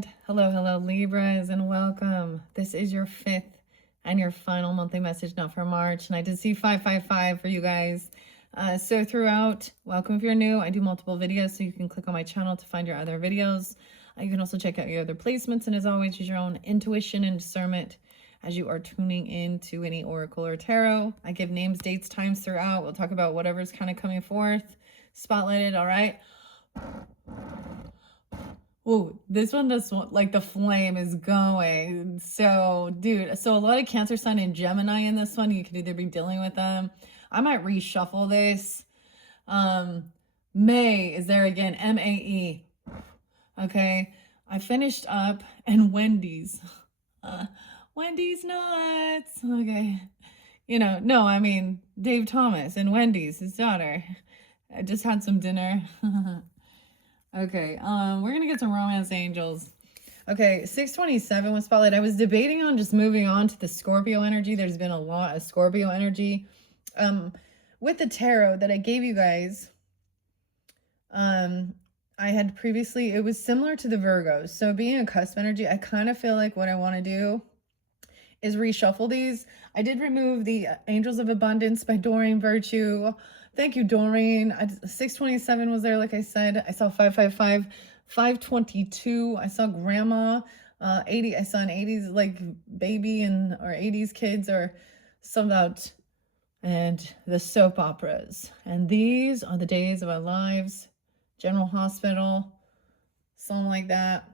right. Hello, Libras, and welcome. This is your fifth and your final monthly message, not for March. And I did see 555 for you guys. So throughout, welcome if you're new. I do multiple videos, so you can click on my channel to find your other videos. You can also check out your other placements. And as always, use your own intuition and discernment as you are tuning into any oracle or tarot. I give names, dates, times throughout. We'll talk about whatever's kind of coming forth. Spotlighted, all right? Oh, this one does like the flame is going. So, dude, so a lot of Cancer sign and Gemini in this one. You could either be dealing with them. I might reshuffle this. May is there again. M-A-E. Okay. I finished up and Wendy's. Wendy's nuts. Okay. No, I mean Dave Thomas and Wendy's, his daughter. I just had some dinner. Okay, we're gonna get some romance angels. Okay, 627 was spotlight. I was debating on just moving on to the Scorpio energy. There's been a lot of Scorpio energy. With the tarot that I gave you guys, I had previously, it was similar to the Virgos. So being a cusp energy, I kind of feel like what I want to do is reshuffle these. I did remove the Angels of Abundance by Doreen Virtue. Thank you, Doreen. 627 was there, like I said. I saw 555, 522. I saw grandma. 80. I saw an 80s like baby and or 80s kids or some about and the soap operas. And these are the days of our lives. General Hospital, something like that.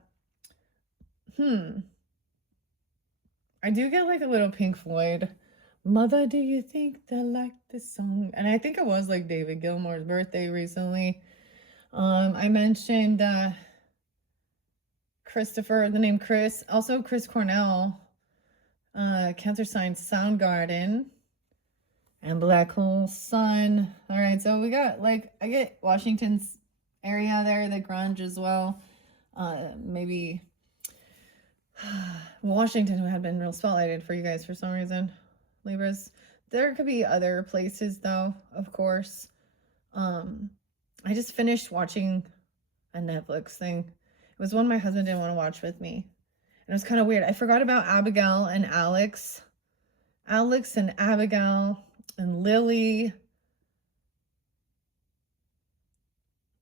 I do get like a little Pink Floyd. Mother, do you think they like this song? And I think it was like David Gilmour's birthday recently. I mentioned Christopher, the name Chris. Also Chris Cornell, Cancer sign Soundgarden, and Black Hole Sun. All right, so we got like, I get Washington's area there, the grunge as well. Maybe Washington had been real spotlighted for you guys for some reason. Libras. There could be other places though, of course. I just finished watching a Netflix thing. It was one my husband didn't want to watch with me. And it was kind of weird. I forgot about Abigail and Alex. Alex and Abigail and Lily.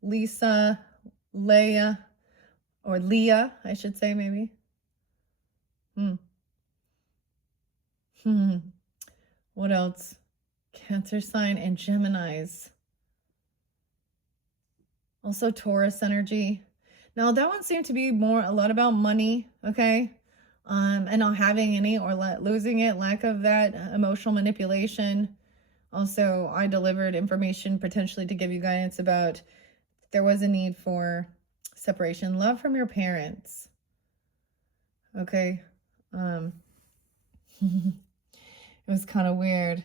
Lisa, Leah, or Leah, I should say maybe. What else? Cancer sign and Geminis. Also Taurus energy. Now that one seemed to be a lot about money, okay? And not having any or losing it, lack of that emotional manipulation. Also, I delivered information potentially to give you guidance about there was a need for separation, love from your parents. Okay. It was kind of weird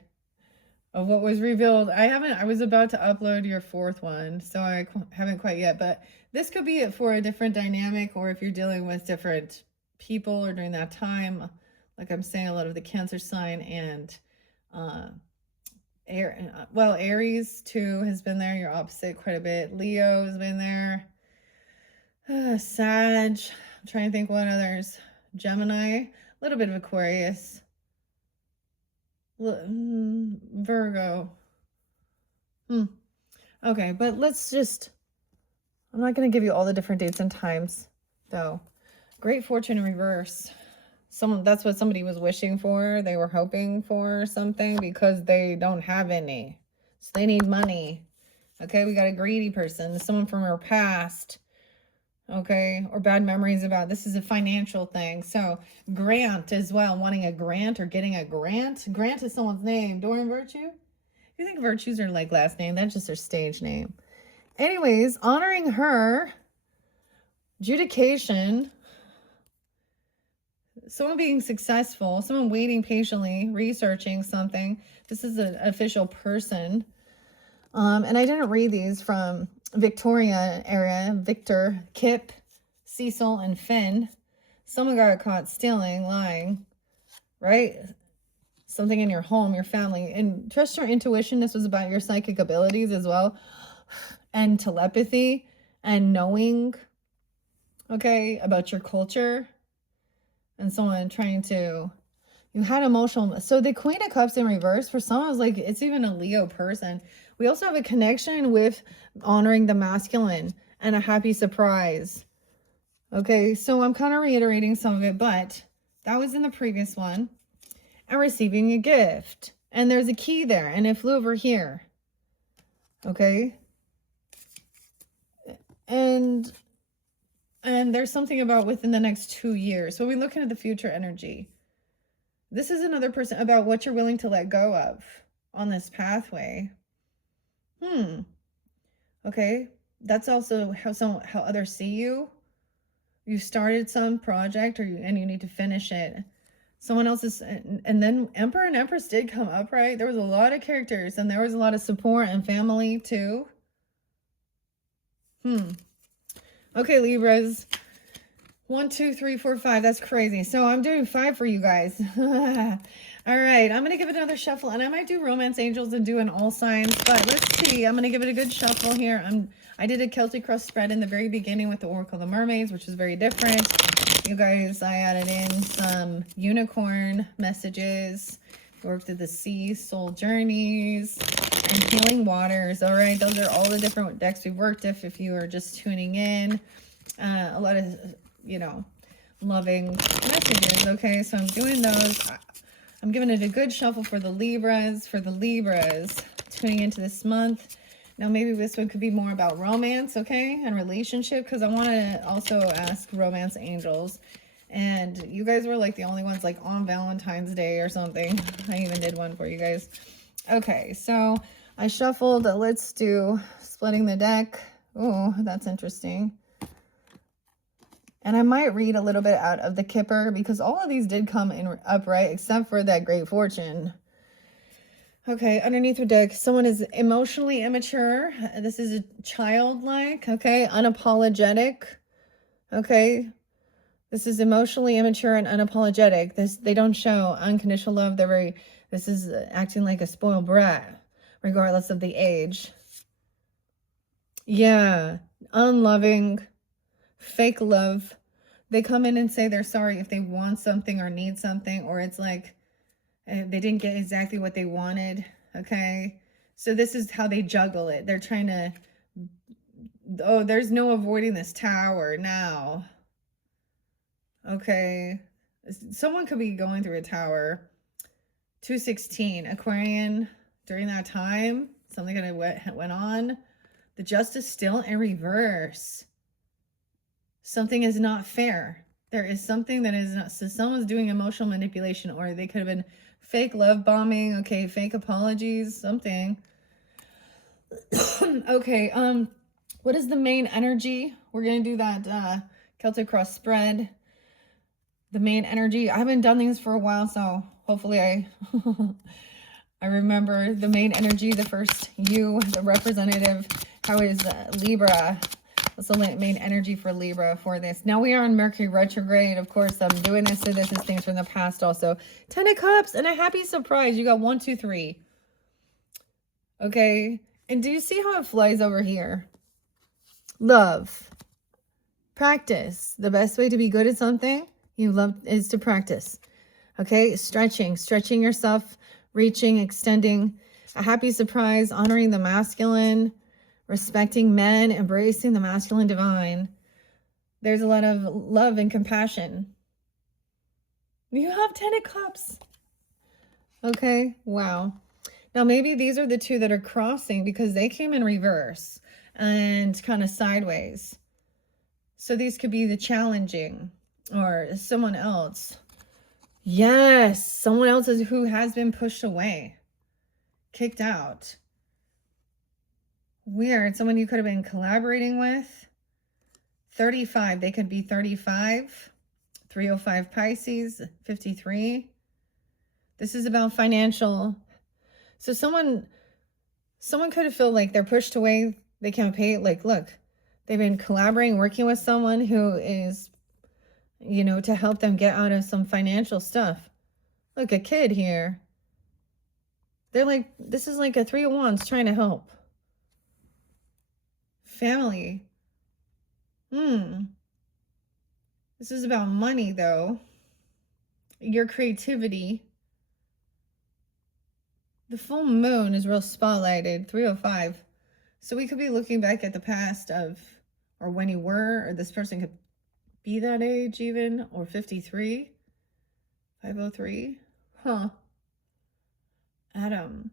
of what was revealed. I was about to upload your fourth one, so I haven't quite yet, but this could be it for a different dynamic, or if you're dealing with different people or during that time, like I'm saying, a lot of the Cancer sign and Aries too has been there, your opposite quite a bit. Leo has been there. Sag, I'm trying to think what others. Gemini, a little bit of Aquarius. Virgo. Okay, but let's just, I'm not going to give you all the different dates and times though. Great fortune in reverse. That's what somebody was wishing for. They were hoping for something because they don't have any. So they need money. Okay, we got a greedy person. Someone from our past. Okay, or bad memories about, this is a financial thing. So grant as well, wanting a grant or getting a grant. Grant is someone's name. Doreen Virtue? You think Virtue's her like last name? That's just her stage name. Anyways, honoring her. Adjudication. Someone being successful. Someone waiting patiently, researching something. This is an official person. And I didn't read these from Victoria area. Victor, Kip, Cecil, and Finn. Someone got caught stealing, lying, right? Something in your home, your family. And trust your intuition. This was about your psychic abilities as well. And telepathy and knowing okay, about your culture, and someone trying to, you had emotional. So the Queen of Cups in reverse, for some, I was like, it's even a Leo person. We also have a connection with honoring the masculine and a happy surprise. Okay, so I'm kind of reiterating some of it, but that was in the previous one. And receiving a gift. And there's a key there, and it flew over here. Okay. And there's something about within the next 2 years. So we're looking at the future energy. This is another person about what you're willing to let go of on this pathway. Okay. That's also how others see you. You started some project and you need to finish it. Someone else is, and then Emperor and Empress did come up, right? There was a lot of characters, and there was a lot of support and family too. Okay, Libras. 1, 2, 3, 4, 5. That's crazy. So I'm doing 5 for you guys. All right, I'm going to give it another shuffle, and I might do Romance Angels and do an all signs, but let's see. I'm going to give it a good shuffle here. I did a Celtic Cross spread in the very beginning with the Oracle of the Mermaids, which is very different. You guys, I added in some unicorn messages, worked at the sea, soul journeys, and healing waters. All right, those are all the different decks we've worked with if you are just tuning in. A lot of, you know, loving messages. Okay, so I'm doing those. I'm giving it a good shuffle for the Libras, tuning into this month. Now, maybe this one could be more about romance, okay, and relationship, because I want to also ask Romance Angels. And you guys were like the only ones like on Valentine's Day or something. I even did one for you guys. Okay, so I shuffled. Let's do splitting the deck. Oh, that's interesting. And I might read a little bit out of the Kipper because all of these did come in upright except for that Great Fortune. Okay, underneath your deck, someone is emotionally immature. This is a childlike, okay, unapologetic. Okay, this is emotionally immature and unapologetic. They don't show unconditional love. This is acting like a spoiled brat, regardless of the age. Yeah, unloving, fake love. They come in and say they're sorry if they want something or need something, or it's like they didn't get exactly what they wanted. Okay, so this is how they juggle it. They're trying to, oh, there's no avoiding this tower now. Okay, someone could be going through a tower. 216 Aquarian. During that time, something that went on. The Justice still in reverse. Something is not fair. There is something that is not, so someone's doing emotional manipulation, or they could have been fake love bombing. Okay, fake apologies, something. Okay, what is the main energy? We're gonna do that Celtic Cross spread. The main energy. I haven't done these for a while, so hopefully I I remember the main energy. The first you, the representative. How is Libra? What's the main energy for Libra for this? Now we are on Mercury retrograde. Of course, I'm doing this, so this is things from the past also. 10 of Cups and a happy surprise. You got 1, 2, 3. Okay, and do you see how it flies over here? Love. Practice. The best way to be good at something you love is to practice. Okay, stretching yourself, reaching, extending, a happy surprise, honoring the masculine, respecting men, embracing the masculine divine. There's a lot of love and compassion. You have 10 of Cups. Okay, wow. Now maybe these are the two that are crossing because they came in reverse and kind of sideways. So these could be the challenging or someone else. Yes, someone else who has been pushed away, kicked out. Weird. Someone you could have been collaborating with. 35. They could be 35. 305 Pisces. 53. This is about financial. So someone could have felt like they're pushed away. They can't pay. Like, look, they've been collaborating, working with someone who is, you know, to help them get out of some financial stuff. Look, a kid here. They're like, this is like a 3 of Wands trying to help. Family. This is about money, though. Your creativity. The full moon is real spotlighted, 305. So we could be looking back at the past of, or when you were, or this person could be that age even, or 53, 503. Huh. Adam.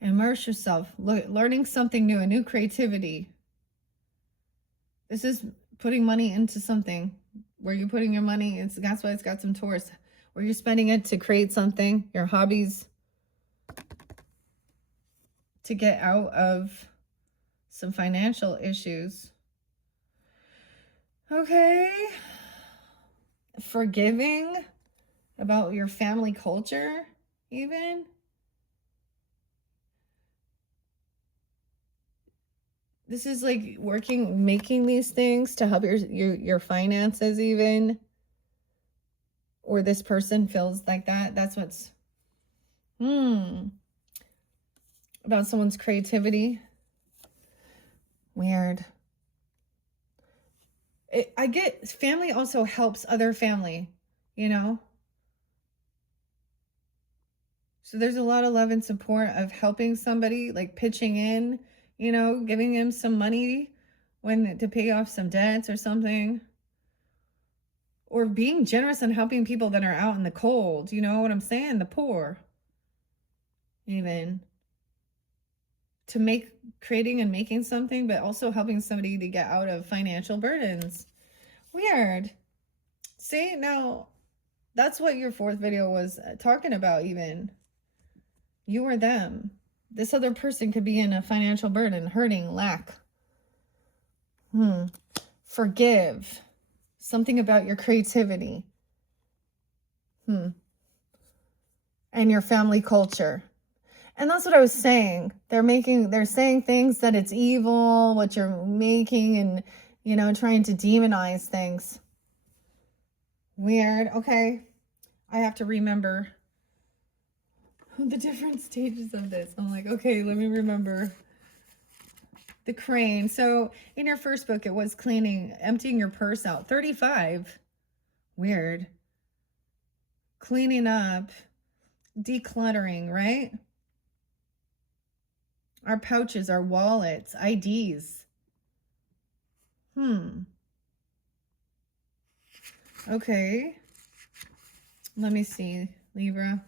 Immerse yourself, learning something new, a new creativity. This is putting money into something. Where you're putting your money, that's why it's got some Taurus. Where you're spending it to create something, your hobbies, to get out of some financial issues. Okay. Forgiving about your family culture, even. This is like making these things to help your finances even. Or this person feels like that. That's what's about someone's creativity. Weird. I get family also helps other family, you know? So there's a lot of love and support of helping somebody, like pitching in, you know, giving them some money to pay off some debts or something. Or being generous and helping people that are out in the cold, you know what I'm saying? The poor. Even. Creating and making something, but also helping somebody to get out of financial burdens. Weird. See, now, that's what your fourth video was talking about even. You or them. This other person could be in a financial burden, hurting, lack. Forgive. Something about your creativity. And your family culture. And that's what I was saying. They're saying things that it's evil, what you're making, and, you know, trying to demonize things. Weird. Okay. I have to remember the different stages of this. I'm like, okay, let me remember. The crane. So in your first book, it was emptying your purse out. 35. Weird. Cleaning up, decluttering, right? Our pouches, our wallets, IDs. Okay. Let me see, Libra.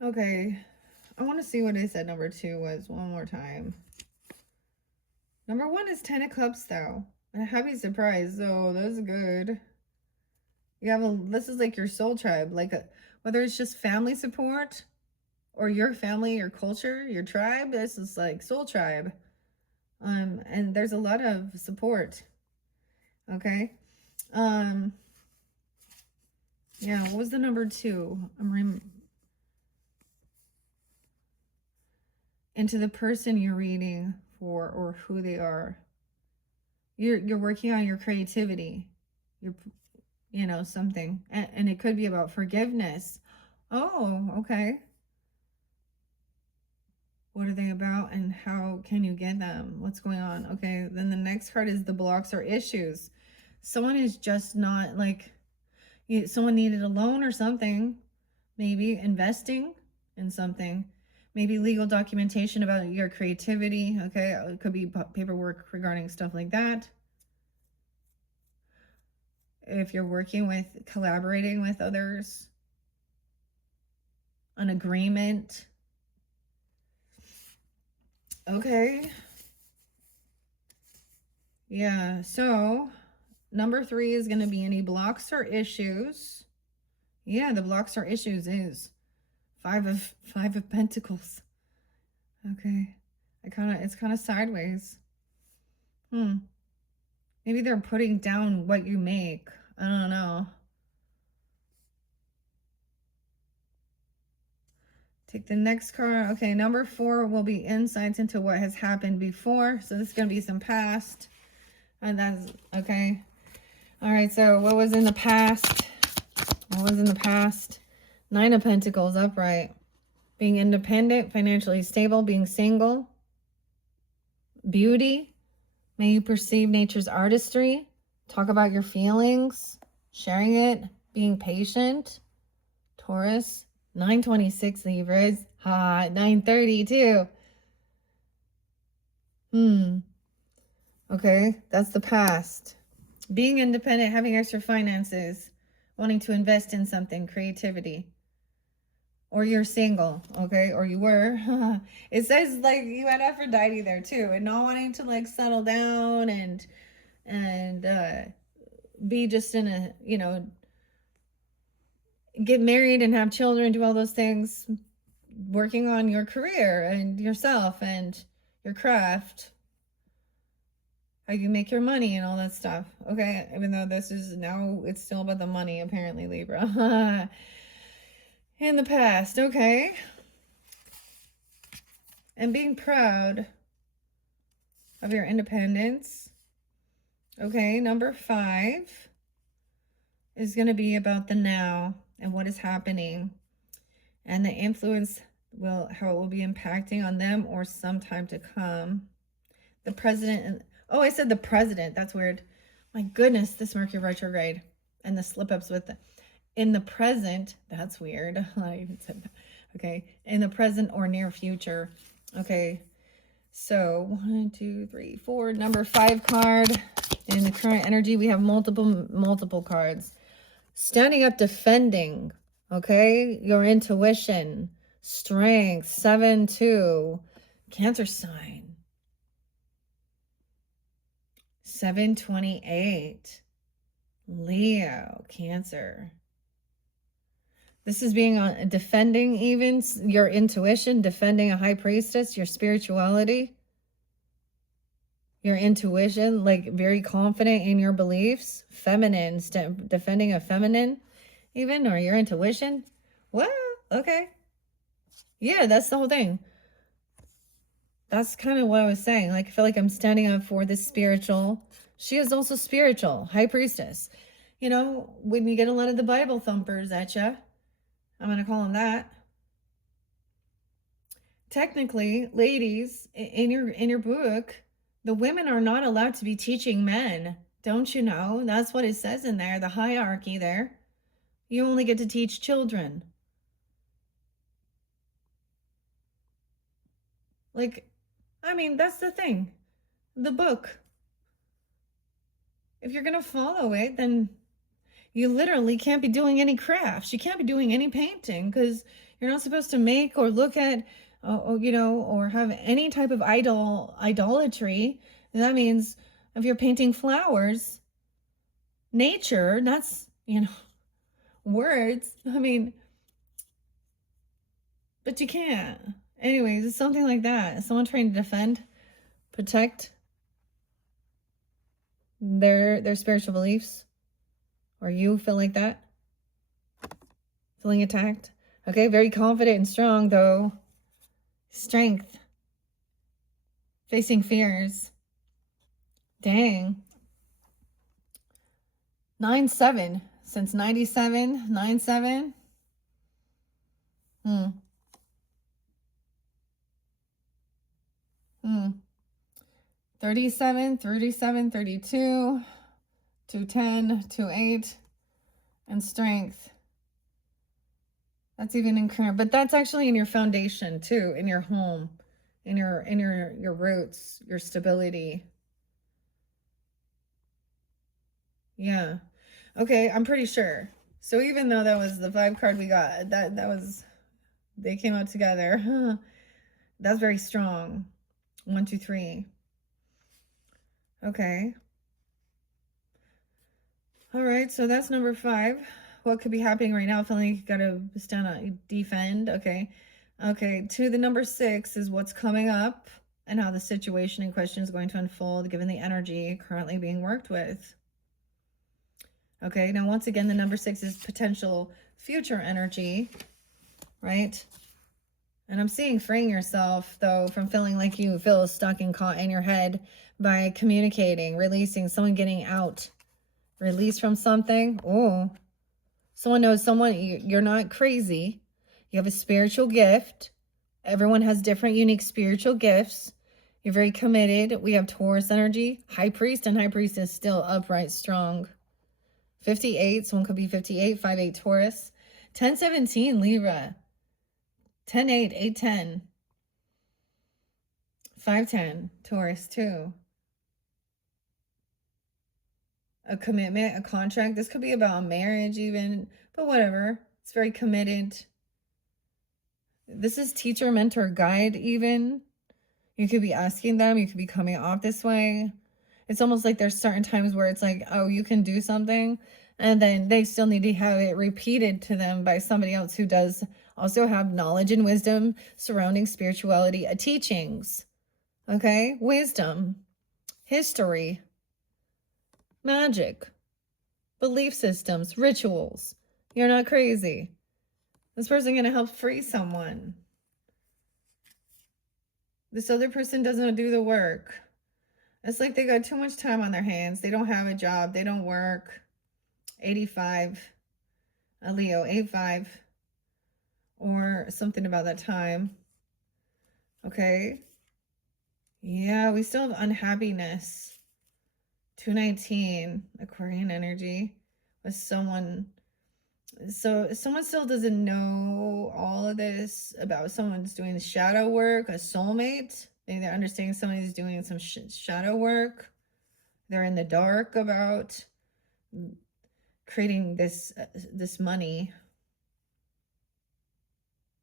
Okay. I want to see what I said number 2 was one more time. Number 1 is 10 of Cups, though. A happy surprise. Oh, that's good. This is like your soul tribe. Whether it's just family support or your family, your culture, your tribe. This is like soul tribe. And there's a lot of support. Okay. Yeah, what was the number 2? Into the person you're reading for or who they are. You're working on your creativity. Something. And it could be about forgiveness. Oh, okay. What are they about and how can you get them? What's going on? Okay, then the next card is the blocks or issues. Someone is just not someone needed a loan or something. Maybe investing in something. Maybe legal documentation about your creativity. Okay, it could be paperwork regarding stuff like that. If you're collaborating with others. An agreement. Okay. Yeah, so number 3 is going to be any blocks or issues. Yeah, the blocks or issues is 5 of Pentacles. Okay. It's kind of sideways. Maybe they're putting down what you make. I don't know. Take the next card. Okay, number 4 will be insights into what has happened before. So this is going to be some past. And that's okay. All right, so what was in the past? What was in the past? 9 of Pentacles, upright. Being independent, financially stable, being single. Beauty. May you perceive nature's artistry. Talk about your feelings, sharing it, being patient. Taurus, 926 Libras. Ha, 930 too. Okay, that's the past. Being independent, having extra finances, wanting to invest in something, creativity. Or you're single, okay? Or you were. It says like you had Aphrodite there too, and not wanting to like settle down and be just in a, you know, get married and have children, do all those things, working on your career and yourself and your craft, how you make your money and all that stuff. Okay, even though this is now, it's still about the money, apparently, Libra. In the past, okay. And being proud of your independence. Okay, number 5 is going to be about the now and what is happening and the influence how it will be impacting on them or some time to come. The president, oh, I said the president, that's weird. My goodness, this Mercury retrograde and the slip-ups with in the present, that's weird. I even said that. Okay, in the present or near future. Okay, so 1, 2, 3, 4, number 5 card. In the current energy, we have multiple cards. Standing up, defending, okay? Your intuition, strength, 7, 2, Cancer sign. 728, Leo, Cancer. This is being on defending even your intuition, defending a high priestess, your spirituality, your intuition, like very confident in your beliefs, feminine, defending a feminine even, or your intuition. Well, okay. Yeah, that's the whole thing. That's kind of what I was saying. Like, I feel like I'm standing up for the spiritual. She is also spiritual, high priestess. You know, when you get a lot of the Bible thumpers at you, I'm going to call them that. Technically, ladies, in your book, the women are not allowed to be teaching men. Don't you know? That's what it says in there, the hierarchy there. You only get to teach children. Like, I mean, that's the thing. The book. If you're going to follow it, then you literally can't be doing any crafts. You can't be doing any painting because you're not supposed to make or look at, you know, or have any type of idolatry. And that means if you're painting flowers, nature, that's, you know, words. I mean, but you can't. Anyways, it's something like that. Someone trying to defend, protect their spiritual beliefs. Or you feel like that? Feeling attacked? Okay, very confident and strong though. Strength. Facing fears. Dang. 9-7. Since 97, 9-7. 37, 37, 32, 210, 28, and strength. That's even in current, but that's actually in your foundation too, in your home, in your roots, your stability. Yeah. Okay, I'm pretty sure. So even though that was the 5 card we got, that was, they came out together. That's very strong. 1, 2, 3. Okay. All right, so that's number 5. What could be happening right now? Feeling like you gotta stand up, defend. Okay. Okay, to the number 6 is what's coming up and how the situation in question is going to unfold given the energy currently being worked with. Okay, now once again, the number 6 is potential future energy, right? And I'm seeing freeing yourself, though, from feeling like you feel stuck and caught in your head by communicating, releasing, someone getting out. Release from something. Oh, someone knows someone. You're not crazy. You have a spiritual gift. Everyone has different, unique spiritual gifts. You're very committed. We have Taurus energy. High Priest and High Priestess still upright, strong. 58, someone could be 58, 5-8 Taurus. 10-17 Libra. 10-8, 8-10. 5-10 Taurus too. A commitment, a contract. This could be about a marriage even, but whatever. It's very committed. This is teacher, mentor, guide even. You could be asking them. You could be coming off this way. It's almost like there's certain times where it's like, oh, you can do something. And then they still need to have it repeated to them by somebody else who does also have knowledge and wisdom surrounding spirituality, teachings. Okay? Wisdom, history, magic, belief systems, rituals. You're not crazy. This person going to help free someone. This other person doesn't do the work. It's like they got too much time on their hands. They don't have a job. They don't work. 85. A Leo, 85. Or something about that time. Okay. Yeah, we still have unhappiness. 219. Aquarian energy. With someone. So someone still doesn't know all of this about someone's doing shadow work, a soulmate. Maybe they're understanding somebody's doing some shadow work. They're in the dark about creating this money.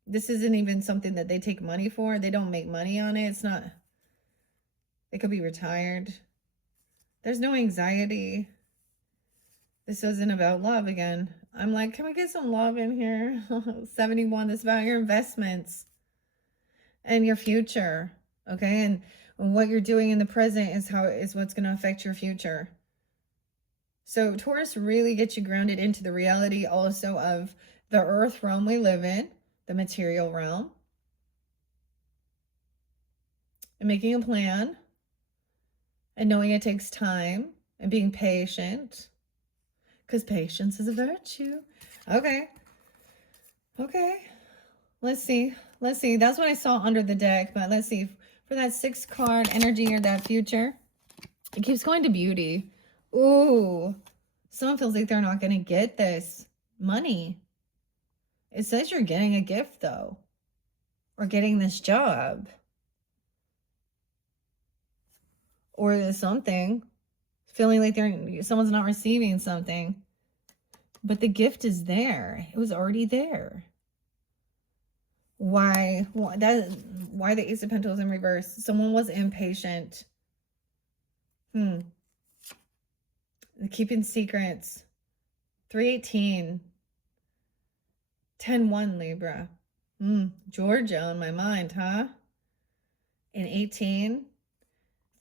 This isn't even something that they take money for. They don't make money on it. It's not. They could be retired. There's no anxiety. This isn't about love again. I'm like, can we get some love in here? 71, this is about your investments and your future. Okay, and what you're doing in the present is what's going to affect your future. So Taurus really gets you grounded into the reality also of the earth realm we live in, the material realm, and making a plan and knowing it takes time and being patient, because patience is a virtue. Okay. Let's see. That's what I saw under the deck, but let's see. For that 6 card energy or that future, it keeps going to beauty. Ooh, someone feels like they're not going to get this money. It says you're getting a gift, though, or getting this job, or there's something, feeling like someone's not receiving something, but the gift is there. It was already there. Why the Ace of Pentacles in reverse? Someone was impatient. Keeping secrets. 318. 10-1 Libra. Georgia on my mind, huh? And 18.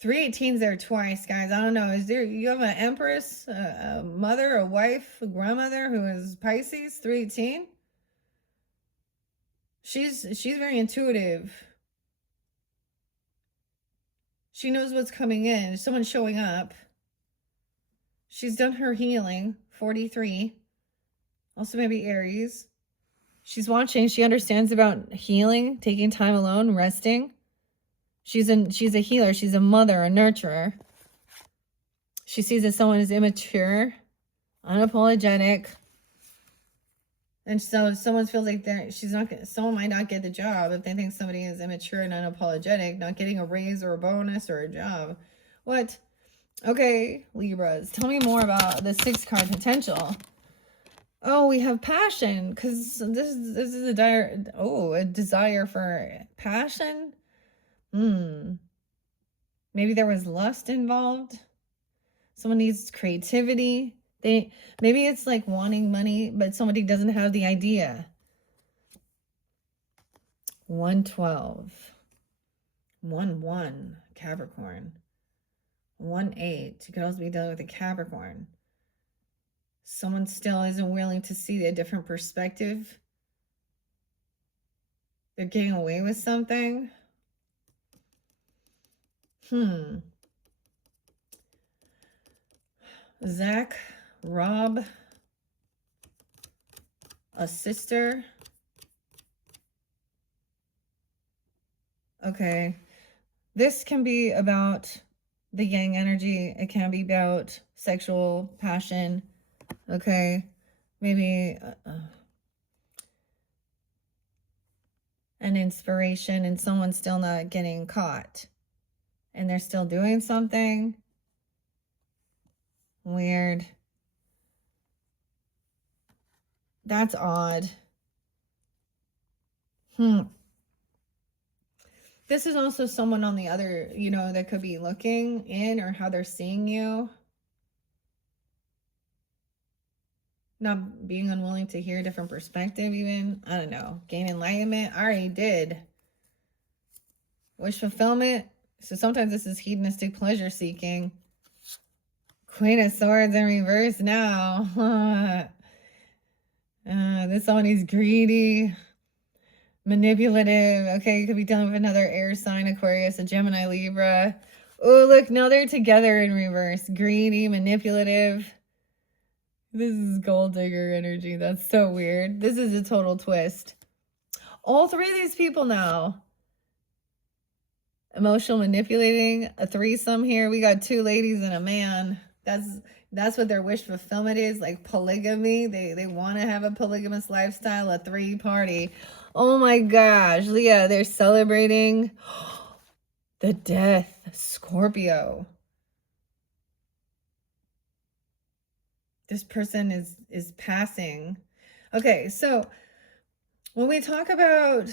318's there twice, guys. I don't know. You have an empress, a mother, a wife, a grandmother who is Pisces? 318? She's very intuitive. She knows what's coming in. Someone's showing up. She's done her healing. 43. Also maybe Aries. She's watching. She understands about healing, taking time alone, resting. She's a healer. She's a mother, a nurturer. She sees that someone is immature, unapologetic. And so someone feels like someone might not get the job if they think somebody is immature and unapologetic, not getting a raise or a bonus or a job. What? Okay, Libras, tell me more about the 6 card potential. Oh, we have passion, because this is a desire for passion. Maybe there was lust involved. Someone needs creativity. Maybe it's like wanting money, but somebody doesn't have the idea. 112. 1-1, Capricorn. 1-8. You could also be dealing with a Capricorn. Someone still isn't willing to see a different perspective. They're getting away with something. Zach, Rob, a sister. Okay. This can be about the yang energy. It can be about sexual passion. Okay. Maybe an inspiration and someone's still not getting caught. And they're still doing something. Weird. That's odd. This is also someone on the other, you know, that could be looking in, or how they're seeing you. Not being unwilling to hear a different perspective even. I don't know. Gain enlightenment. I already did. Wish fulfillment. So sometimes this is hedonistic pleasure seeking. Queen of Swords in reverse now. This one is greedy. Manipulative. Okay, you could be dealing with another air sign, Aquarius, a Gemini, Libra. Oh, look, now they're together in reverse. Greedy, manipulative. This is gold digger energy. That's so weird. This is a total twist. All three of these people now. Emotional manipulating, a threesome here. We got 2 ladies and a man. That's what their wish fulfillment is, like polygamy. They want to have a polygamous lifestyle, a 3-party. Oh my gosh, Leah, they're celebrating the death, Scorpio. This person is passing. Okay, so when we talk about,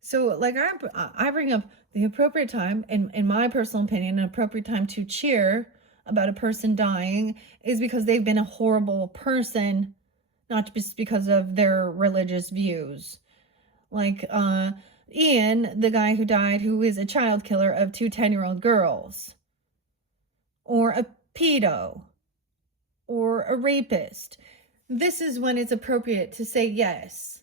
so like I bring up the appropriate time, in my personal opinion, an appropriate time to cheer about a person dying is because they've been a horrible person, not just because of their religious views. Like Ian, the guy who died, who is a child killer of 2 10-year-old girls, or a pedo, or a rapist. This is when it's appropriate to say yes.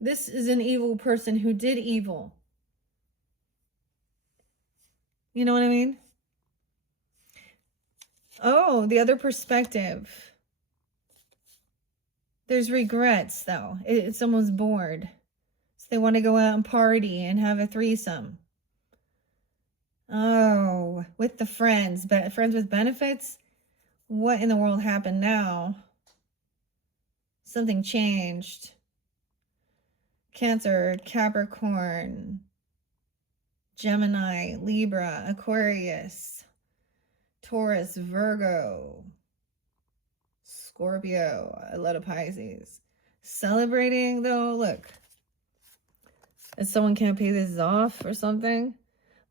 This is an evil person who did evil. You know what I mean? Oh, the other perspective. There's regrets, though. Someone's bored. So they want to go out and party and have a threesome. Oh, with the friends. But friends with benefits? What in the world happened now? Something changed. Cancer, Capricorn, Gemini, Libra, Aquarius, Taurus, Virgo, Scorpio, a lot of Pisces. Celebrating, though, look. If someone can't pay this off or something.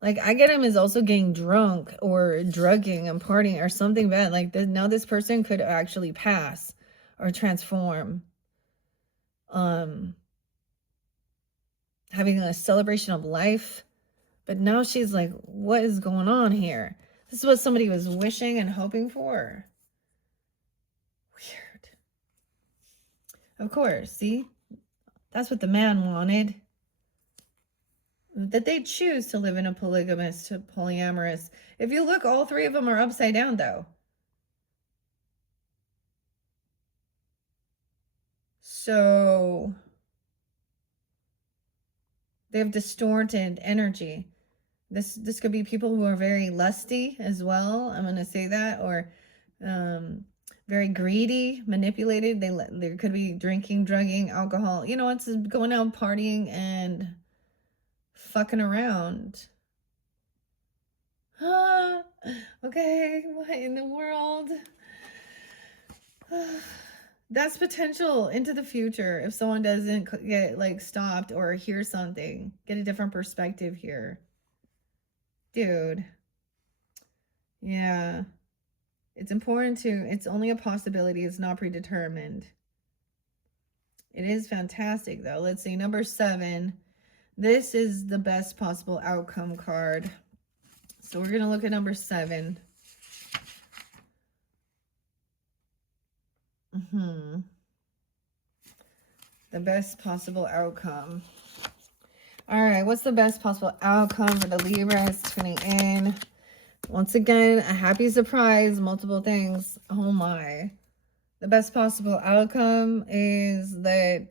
Like, I get him as also getting drunk or drugging and partying or something bad. Like, now this person could actually pass or transform. Having a celebration of life. But now she's like, what is going on here? This is what somebody was wishing and hoping for. Weird. Of course, see? That's what the man wanted. That they choose to live in a polygamous to polyamorous. If you look, all 3 of them are upside down, though. So they have distorted energy. This could be people who are very lusty as well. I'm going to say that. Or very greedy, manipulated. They could be drinking, drugging, alcohol. You know, it's going out partying and fucking around. Okay, what in the world? That's potential into the future if someone doesn't get like stopped or hear something. Get a different perspective here. Dude. Yeah. It's important it's only a possibility. It's not predetermined. It is fantastic though. Let's see, number 7. This is the best possible outcome card. So we're going to look at number 7. The best possible outcome. All right, what's the best possible outcome for the Libras tuning in? Once again, a happy surprise, multiple things. Oh my. The best possible outcome is that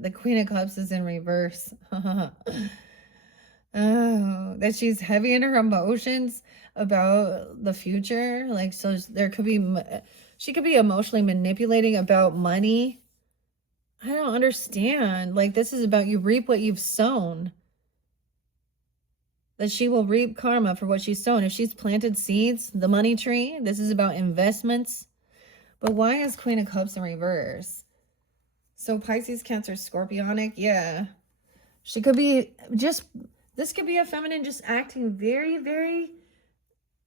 the Queen of Cups is in reverse. Oh, that she's heavy in her emotions about the future. Like, so there could be, she could be emotionally manipulating about money. I don't understand. Like, this is about you reap what you've sown. That she will reap karma for what she's sown. If she's planted seeds, the money tree, this is about investments. But why is Queen of Cups in reverse? So Pisces, Cancer, Scorpionic, yeah. She could be just, this could be a feminine just acting very, very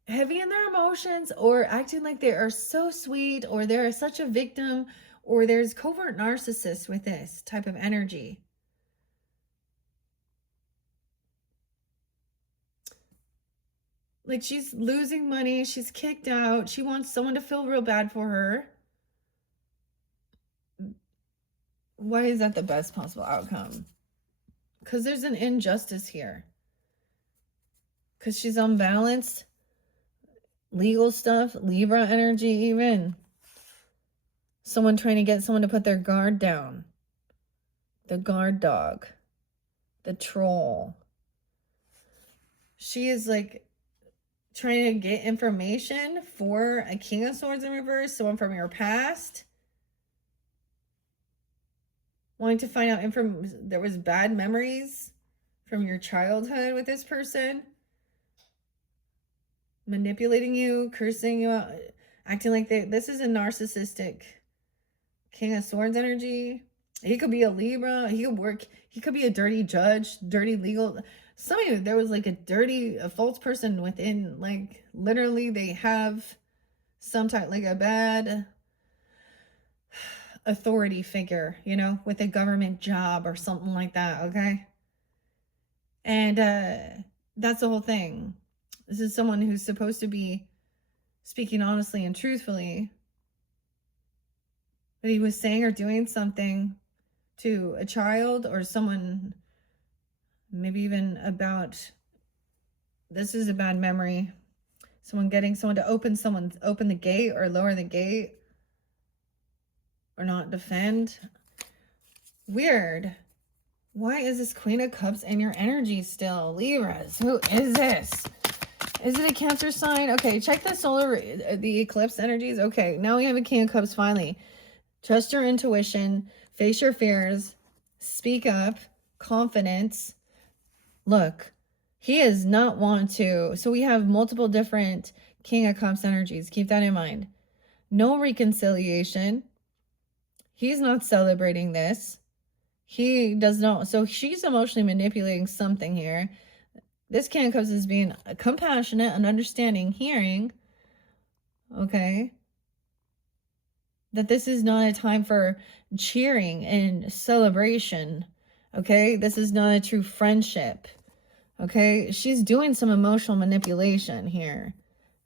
heavy in their emotions, or acting like they are so sweet, or they're such a victim, or there's covert narcissists with this type of energy. Like, she's losing money, she's kicked out, she wants someone to feel real bad for her. Why is that the best possible outcome? Because there's an injustice here. Because she's unbalanced. Legal stuff, Libra energy even. Someone trying to get someone to put their guard down. The guard dog. The troll. She is like trying to get information for a King of Swords in reverse, someone from your past. Wanting to find out there was bad memories from your childhood with this person. Manipulating you, cursing you out, acting like this is a narcissistic King of Swords energy. He could be a Libra. He could be a dirty judge, dirty legal. Some of you, there was like a false person within, like literally they have some type, like a bad authority figure, you know, with a government job or something like that, okay? And that's the whole thing. This is someone who's supposed to be speaking honestly and truthfully, but he was saying or doing something to a child or someone, maybe even about, this is a bad memory, someone getting someone to open the gate or lower the gate or not defend. Weird. Why is this Queen of Cups in your energy still? Libras, who is this? Is it a Cancer sign? Okay, check the eclipse energies. Okay, now we have a King of Cups finally. Trust your intuition, face your fears, speak up, confidence. Look, he is not want to. So we have multiple different King of Cups energies. Keep that in mind. No reconciliation. He's not celebrating this. He does not. So she's emotionally manipulating something here. This King of Cups is being compassionate and understanding, hearing, okay, that this is not a time for cheering and celebration, okay? This is not a true friendship, okay? She's doing some emotional manipulation here.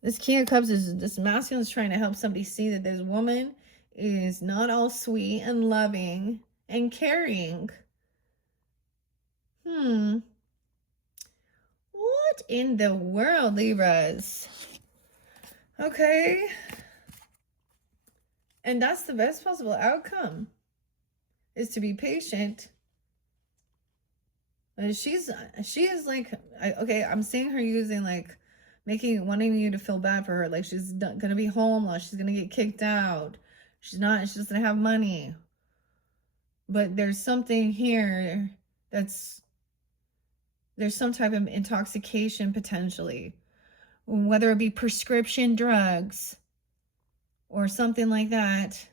This King of Cups is, this masculine is trying to help somebody see that this woman is not all sweet and loving and caring. What in the world, Libras? Okay. And that's the best possible outcome, is to be patient. She is like, okay, I'm seeing her using like wanting you to feel bad for her. Like she's gonna be homeless. She's gonna get kicked out. She doesn't have money. But there's something here there's some type of intoxication potentially, whether it be prescription drugs or something like that.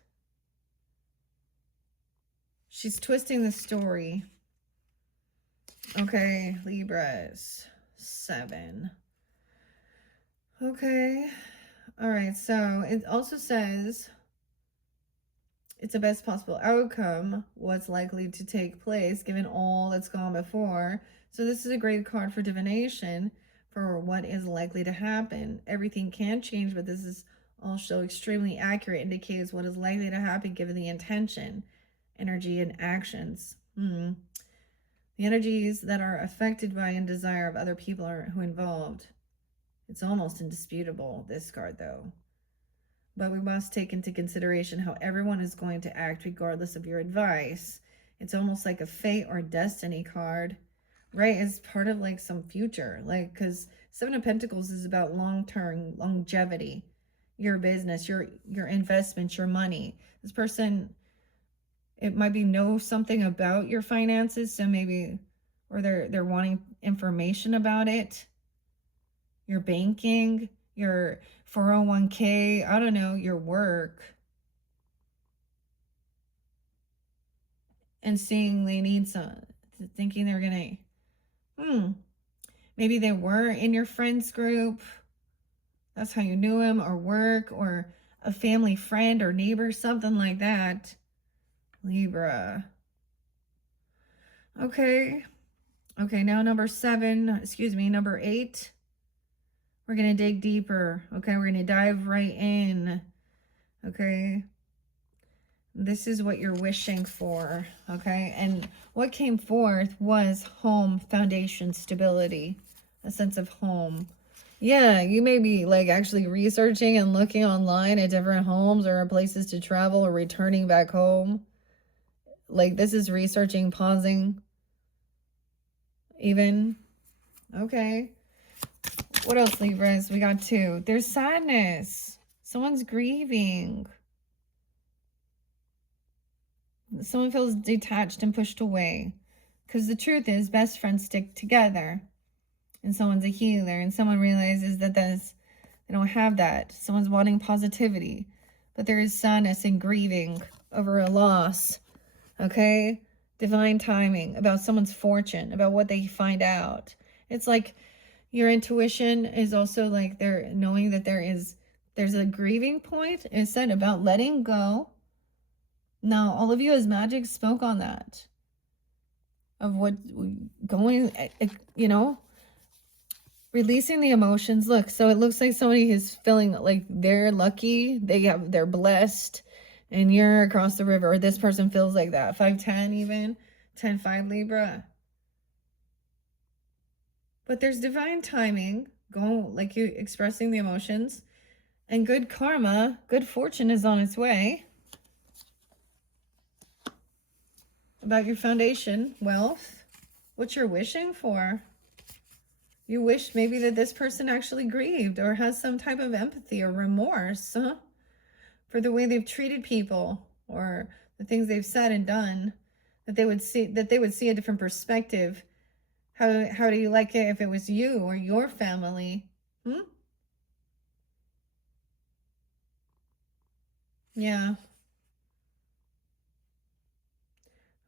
She's twisting the story. Okay, Libras, 7. Okay, all right, so it also says it's the best possible outcome, what's likely to take place given all that's gone before. So this is a great card for divination for what is likely to happen. Everything can change, but this is also extremely accurate, indicates what is likely to happen given the intention, energy, and actions. The energies that are affected by and desire of other people who are involved. It's almost indisputable, this card, though. but we must take into consideration how everyone is going to act regardless of your advice. It's almost like a fate or destiny card, right? It's part of like some future, like, because Seven of Pentacles is about long-term longevity, your business, your investments, your money. This person, it might be know something about your finances, so maybe, or they're wanting information about it, your banking, your 401k, I don't know, your work, and seeing they need some, thinking they're gonna, maybe they were in your friends group, that's how you knew him, or work, or a family friend or neighbor, something like that. Libra. Okay. Okay, now number 8. We're going to dig deeper. Okay, we're going to dive right in. Okay. This is what you're wishing for. Okay, and what came forth was home, foundation, stability, a sense of home. Yeah, you may be like actually researching and looking online at different homes or places to travel or returning back home. Like this is researching, pausing, even. Okay. What else, Libras? We got 2. There's sadness. Someone's grieving. Someone feels detached and pushed away. Because the truth is, best friends stick together. And someone's a healer. And someone realizes that they don't have that. Someone's wanting positivity. But there is sadness and grieving over a loss. Okay? Divine timing. About someone's fortune. About what they find out. It's like your intuition is also like they're knowing that there's a grieving point. It said about letting go. Now, all of you as magic spoke on that. Of what going, releasing the emotions. Look, so it looks like somebody is feeling like they're lucky, they're blessed, and you're across the river, or this person feels like that. 5-10 even, 10-5 Libra. But there's divine timing, going like you expressing the emotions, and good karma, good fortune is on its way. About your foundation, wealth, what you're wishing for. You wish maybe that this person actually grieved or has some type of empathy or remorse for the way they've treated people or the things they've said and done, that they would see a different perspective. How do you like it if it was you or your family? Yeah.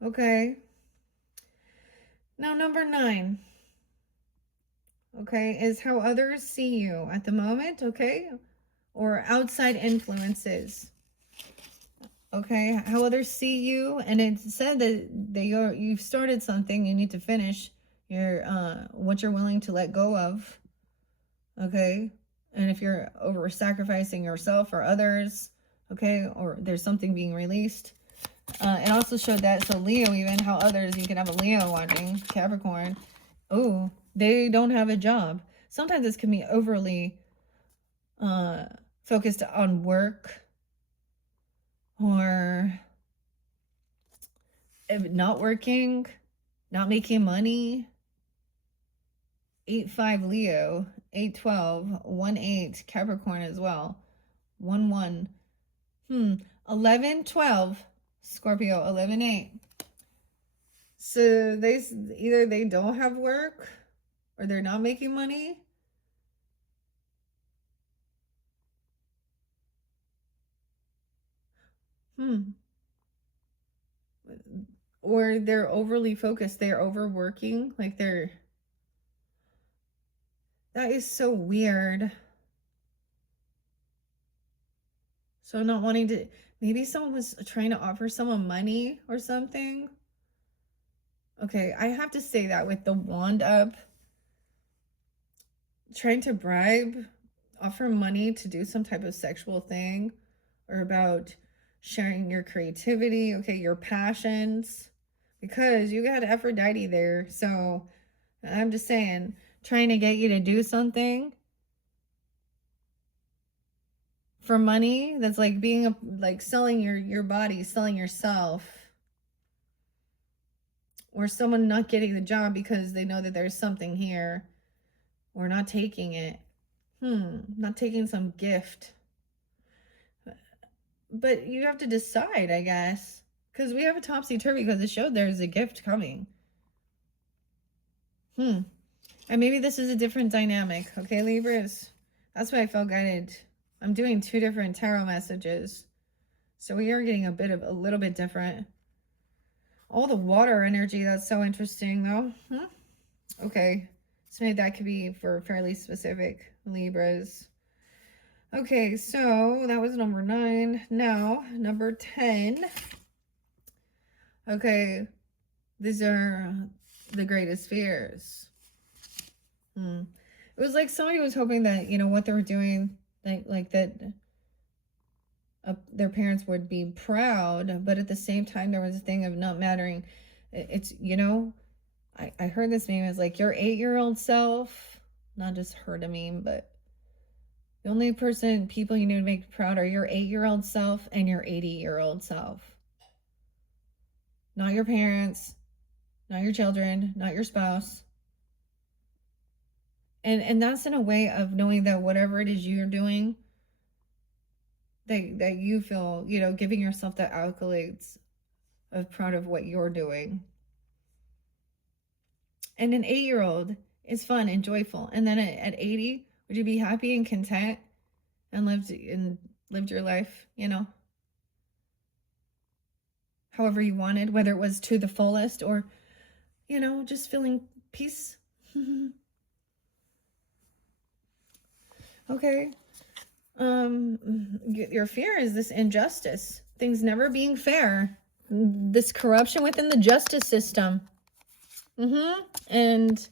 Okay. Now, number 9, okay, is how others see you at the moment, okay? Or outside influences. Okay, how others see you, and it said that you've started something, you need to finish your what you're willing to let go of. Okay, and if you're over sacrificing yourself or others, okay, or there's something being released. It also showed that, so Leo, even how others, you can have a Leo watching, Capricorn. Oh, they don't have a job. Sometimes this can be overly focused on work, or not working, not making money. 8-5 Leo, 8-12, 1-8 Capricorn as well, 1-1. 11-12 Scorpio, 11-8. So either they don't have work or they're not making money. Or they're overly focused, they're overworking, like that is so weird. So not wanting to, maybe someone was trying to offer someone money or something. Okay, I have to say that with the wand up, trying to bribe, offer money to do some type of sexual thing, or about sharing your creativity, okay, your passions, because you got Aphrodite there. So I'm just saying, trying to get you to do something for money. That's like being like selling your body, selling yourself. Or someone not getting the job because they know that there's something here, or not taking it. Not taking some gift. But you have to decide, I guess. Because we have a topsy-turvy because it showed there's a gift coming. And maybe this is a different dynamic. Okay, Libras? That's why I felt guided. I'm doing 2 different tarot messages. So we are getting a little bit different. All the water energy, that's so interesting though. Okay. So maybe that could be for fairly specific Libras. Okay, so that was number 9. Now, number 10. Okay, these are the greatest fears. It was like somebody was hoping that, you know, what they were doing, like that their parents would be proud, but at the same time, there was a thing of not mattering. It's, you know, I heard this meme as like your 8-year-old self, not just heard a meme, but the only people you need to make proud are your 8-year-old self and your 80-year-old self. Not your parents, not your children, not your spouse. And that's in a way of knowing that whatever it is you're doing, that you feel, you know, giving yourself the accolades of proud of what you're doing. And an 8-year-old is fun and joyful. And then at 80, would you be happy and content and lived your life, you know, however you wanted, whether it was to the fullest or, you know, just feeling peace? Okay. Your fear is this injustice, things never being fair, this corruption within the justice system. And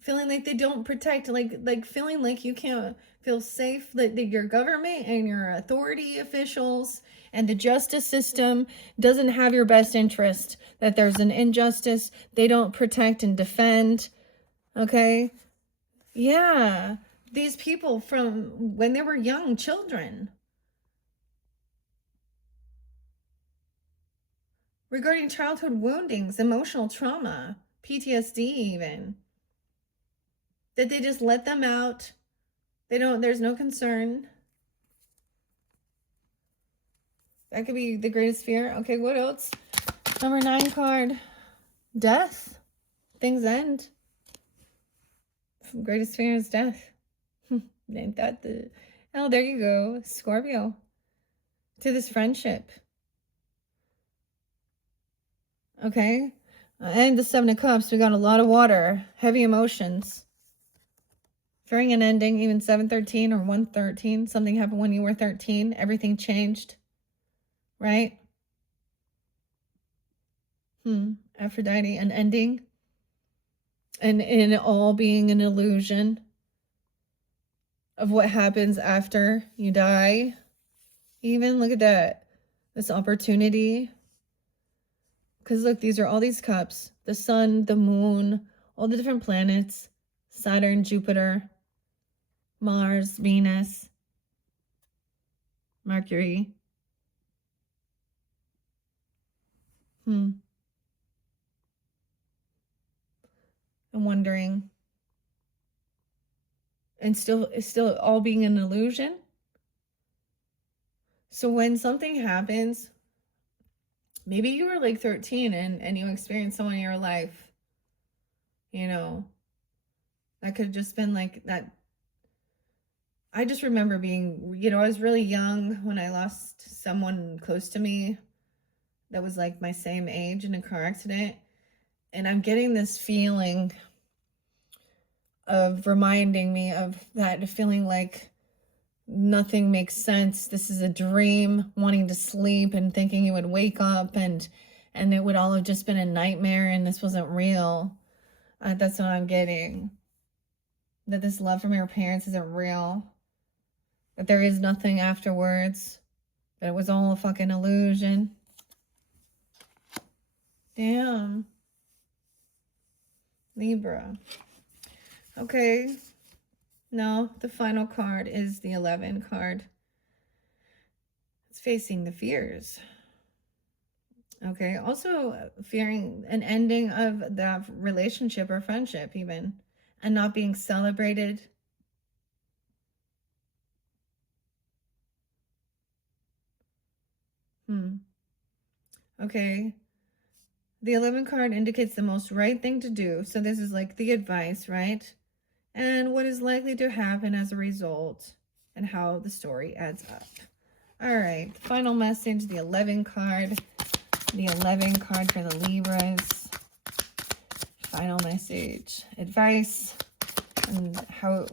feeling like they don't protect, like feeling like you can't feel safe, that your government and your authority officials and the justice system doesn't have your best interest, that there's an injustice, they don't protect and defend. Okay? Yeah. These people from when they were young children. Regarding childhood woundings, emotional trauma, PTSD even. That they just let them out. There's no concern. That could be the greatest fear. Okay, what else? Number 9 card. Death. Things end. Greatest fear is death. Ain't that the... Oh, there you go. Scorpio. To this friendship. Okay. And the 7 of Cups. We got a lot of water. Heavy emotions. Fearing an ending. Even 7/13 or 1/13. Something happened when you were 13. Everything changed. Right? Aphrodite. An ending. And it all being an illusion of what happens after you die. Even look at that. This opportunity. Because look, these are all these cups. The sun, the moon, all the different planets. Saturn, Jupiter, Mars, Venus, Mercury. I'm wondering. And it's still all being an illusion. So when something happens, maybe you were like 13 and you experienced someone in your life, you know, that could have just been like that. I just remember being, you know, I was really young when I lost someone close to me that was like my same age in a car accident. And I'm getting this feeling of reminding me of that, feeling like nothing makes sense. This is a dream, wanting to sleep and thinking you would wake up and it would all have just been a nightmare and this wasn't real. That's what I'm getting. That this love from your parents isn't real. That there is nothing afterwards. That it was all a fucking illusion. Damn. Libra. Okay. Now, the final card is the 11 card. facing the fears. Okay, also fearing an ending of that relationship or friendship even, and not being celebrated. Okay, the 11 card indicates the most right thing to do. So this is like the advice, right? And what is likely to happen as a result, and how the story adds up. All right, final message, the 11 card. The 11 card for the Libras. Final message, advice, and how,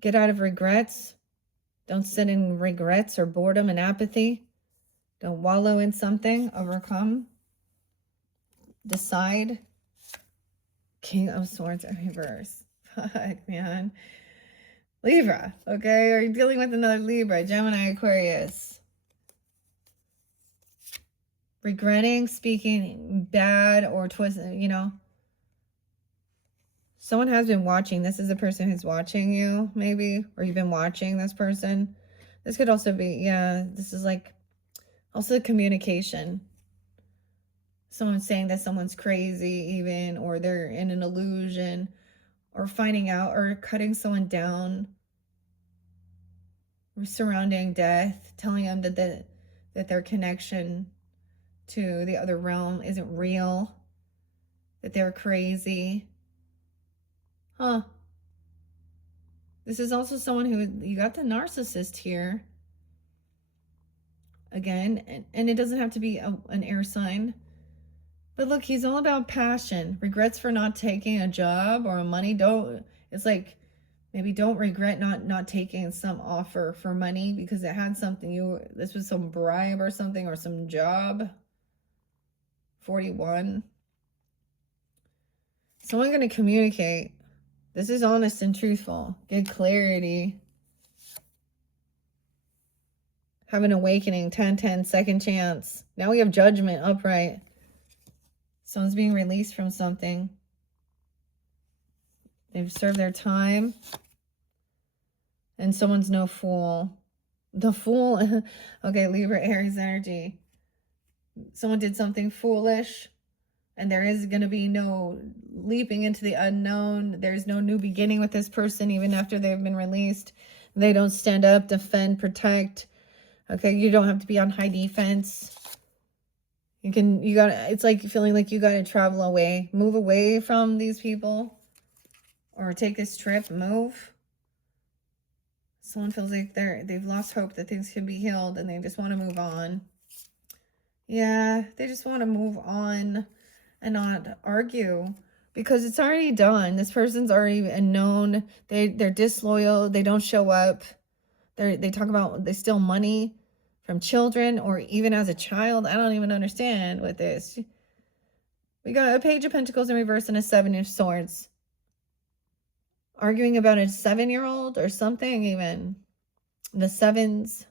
get out of regrets. Don't sit in regrets or boredom and apathy. Don't wallow in something. Overcome. Decide. King of Swords in reverse. Fuck, man. Libra, okay? Are you dealing with another Libra? Gemini, Aquarius. Regretting speaking bad or twisting, you know. Someone has been watching. This is the person who's watching you, maybe. Or you've been watching this person. This could also be, yeah, this is like also communication. Someone saying that someone's crazy even, or they're in an illusion, or finding out, or cutting someone down, or surrounding death, telling them that their connection to the other realm isn't real, that they're crazy. Huh. This is also someone who, you got the narcissist here. Again, and it doesn't have to be an air sign. But look, he's all about passion. Regrets for not taking a job or money. It's like, maybe don't regret not taking some offer for money because it had something, this was some bribe or something, or some job. 41. Someone going to communicate. This is honest and truthful. Get clarity. Have an awakening. 10-10, second chance. Now we have judgment upright. Someone's being released from something. They've served their time. And someone's no fool. The fool. Okay, Libra, Aries energy. Someone did something foolish. And there is going to be no leaping into the unknown. There's no new beginning with this person even after they've been released. They don't stand up, defend, protect. Okay, you don't have to be on high defense. It's like feeling like you gotta travel away. Move away from these people. Or take this trip, move. Someone feels like they've lost hope that things can be healed and they just want to move on. Yeah, they just want to move on and not argue because it's already done. This person's already known. They're disloyal. They don't show up. They talk about they steal money from children or even as a child. I don't even understand with this. We got a Page of Pentacles in reverse and a 7 of Swords. Arguing about a 7-year-old or something even. The 7s.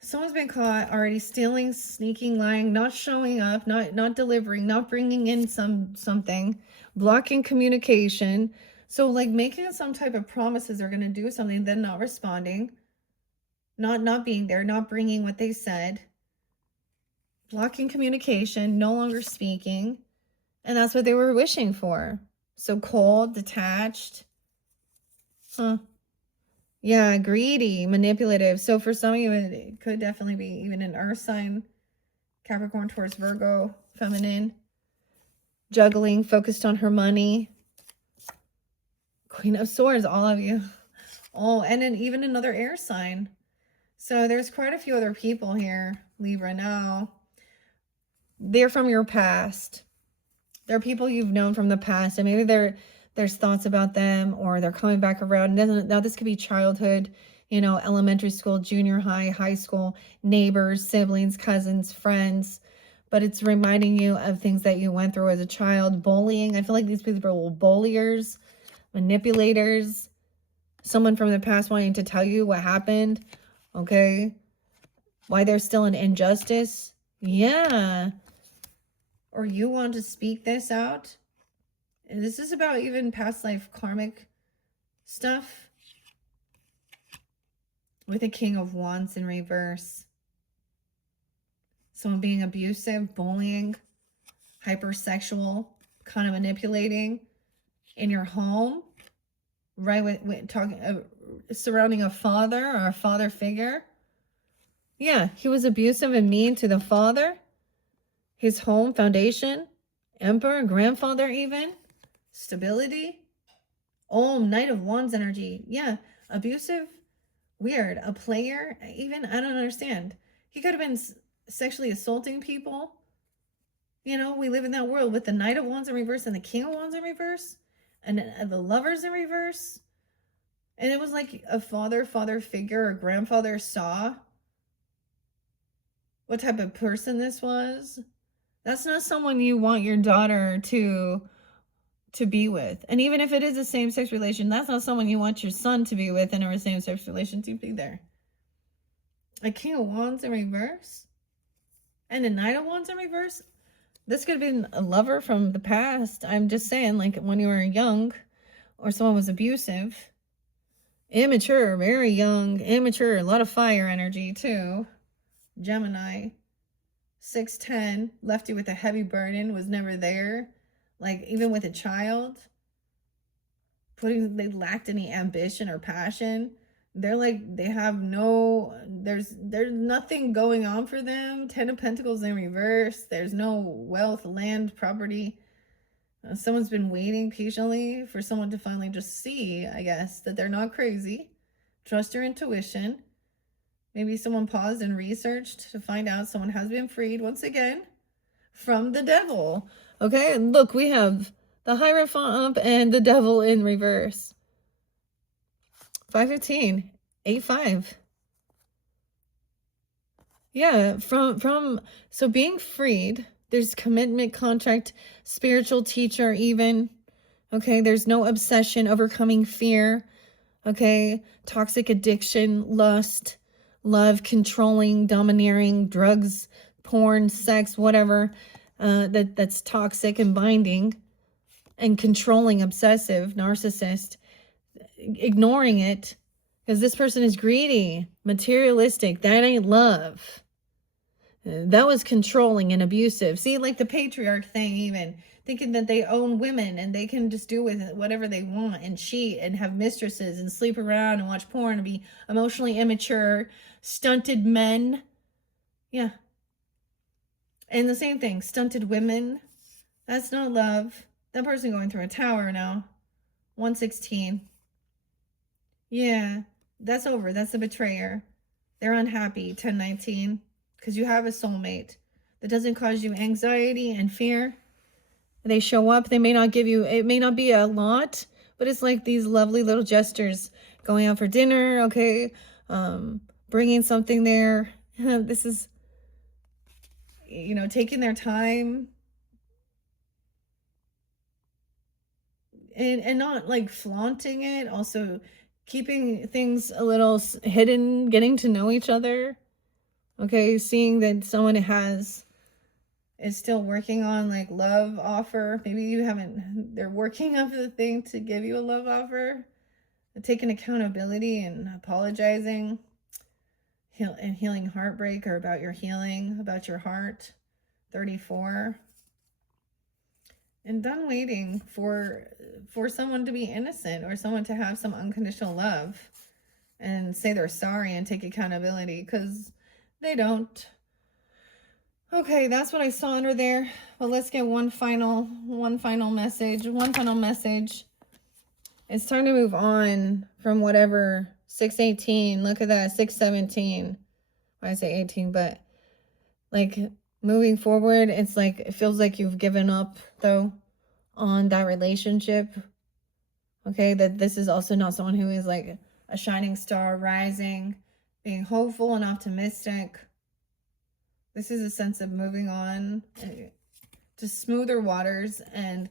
Someone's been caught already stealing, sneaking, lying, not showing up, not delivering, not bringing in something, blocking communication. So like making some type of promises they're going to do something, then not responding, not being there, not bringing what they said, blocking communication, no longer speaking. And that's what they were wishing for. So cold, detached. Huh. Yeah, greedy, manipulative. So for some of you, it could definitely be even an earth sign. Capricorn, Taurus, Virgo, feminine. Juggling, focused on her money. Queen of Swords, all of you. Oh, and then even another air sign. So there's quite a few other people here, Libra. Now, they're from your past. They're people you've known from the past, and maybe there's thoughts about them, or they're coming back around. Now this could be childhood, you know, elementary school, junior high, high school, neighbors, siblings, cousins, friends. But it's reminding you of things that you went through as a child. Bullying. I feel like these people are bulliers, manipulators. Someone from the past wanting to tell you what happened. Okay. Why there's still an injustice. Yeah. Or you want to speak this out. And this is about even past life karmic stuff. with the King of Wands in reverse. Someone being abusive, bullying, hypersexual, kind of manipulating in your home, right? With talking surrounding a father or a father figure. Yeah, he was abusive and mean to the father, his home, foundation, emperor, grandfather, even stability. Oh, Knight of Wands energy. Yeah, abusive, weird. A player, even, I don't understand. He could have been sexually assaulting people. You know, we live in that world with the Knight of Wands in reverse and the King of Wands in reverse and the Lovers in reverse. And it was like a father figure or grandfather saw what type of person this was. That's not someone you want your daughter to be with. And even if it is a same-sex relation, that's not someone you want your son to be with in a same-sex relation to be there. A King of Wands in reverse and a Knight of Wands in reverse. This could have been a lover from the past. I'm just saying, like when you were young or someone was abusive. Immature, very young, immature, a lot of fire energy too. Gemini, 6'10", left you with a heavy burden, was never there. Like even with a child, they lacked any ambition or passion. They're like, they have no, there's nothing going on for them. 10 of Pentacles in reverse. There's no wealth, land, property. Someone's been waiting patiently for someone to finally just see, I guess, that they're not crazy. Trust your intuition. Maybe someone paused and researched to find out someone has been freed once again from the devil. Okay, and look, we have the Hierophant and the devil in reverse. 515, 8-5. Yeah, so being freed, there's commitment, contract, spiritual teacher even. Okay, there's no obsession, overcoming fear. Okay, toxic addiction, lust, love, controlling, domineering, drugs, porn, sex, whatever that's toxic and binding and controlling, obsessive, narcissist, ignoring it because this person is greedy, materialistic. That ain't love. That was controlling and abusive. See, like the patriarch thing, even thinking that they own women and they can just do with it whatever they want and cheat and have mistresses and sleep around and watch porn and be emotionally immature, stunted men. Yeah. And the same thing, stunted women. That's not love. That person going through a tower now. 116. Yeah, that's over. That's a betrayer. They're unhappy. 1019. Because you have a soulmate that doesn't cause you anxiety and fear. They show up. They may not give you, it may not be a lot, but it's like these lovely little gestures. Going out for dinner, okay? Bringing something there. This is, you know, taking their time. And not like flaunting it. Also keeping things a little hidden, getting to know each other. Okay, seeing that someone is still working on like love offer. Maybe you haven't, they're working on the thing to give you a love offer. Taking accountability and apologizing. And healing heartbreak, or about your healing, about your heart. 34. And done waiting for someone to be innocent or someone to have some unconditional love and say they're sorry and take accountability, because they don't. Okay, that's what I saw under there. But let's get one final message. One final message. It's time to move on from whatever. 618. Look at that. 617. I say 18, but like moving forward, it's like it feels like you've given up though on that relationship. Okay, that this is also not someone who is like a shining star rising, being hopeful and optimistic. This is a sense of moving on to smoother waters and